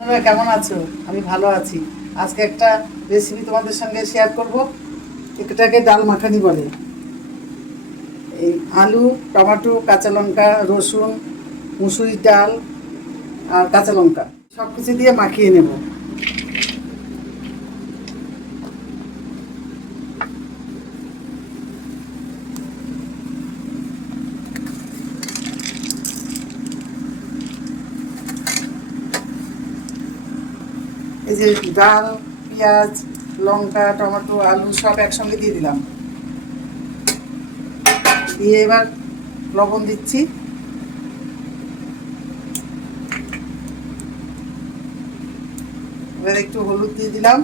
তোমরা কেমন আছো? আমি ভালো আছি। আজকে একটা রেসিপি তোমাদের সঙ্গে শেয়ার করব। এটাকে ডাল মাখানি বলে। এই আলু, টমেটো, কাঁচা লঙ্কা, রসুন, মুসুরির ডাল আর কাঁচা লঙ্কা সব কিছু দিয়ে মাখিয়ে নেব। এই যে ডাল, পেঁয়াজ, লঙ্কা, টমেটো, আলু সব একসঙ্গে দিয়ে দিলাম। দিয়ে এবার লবণ দিচ্ছি। এবার একটু হলুদ দিয়ে দিলাম।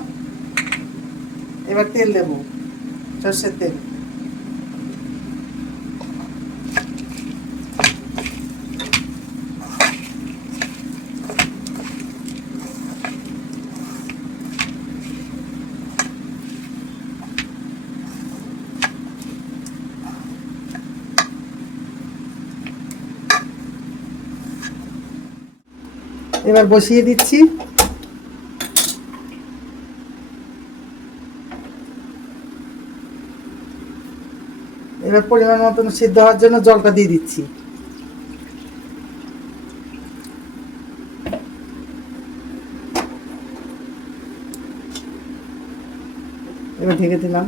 এবার তেল দেব, সর্ষের তেল। এবার বসিয়ে দিচ্ছি। এবার পরিমাণ মতন সিদ্ধ হওয়ার জন্য জলটা দিয়ে দিচ্ছি। এবার ঢেকে দিলাম।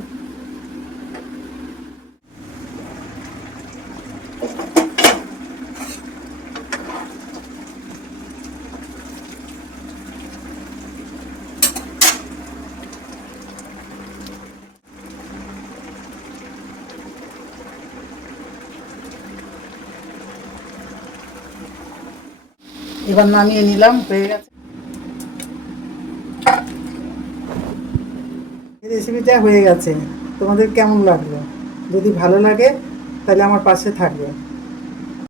এবার নামিয়ে নিলাম, হয়ে গেছে। এই রেসিপিটা হয়ে গেছে। তোমাদের কেমন লাগলো? যদি ভালো লাগে তাহলে আমার পাশে থাকবে।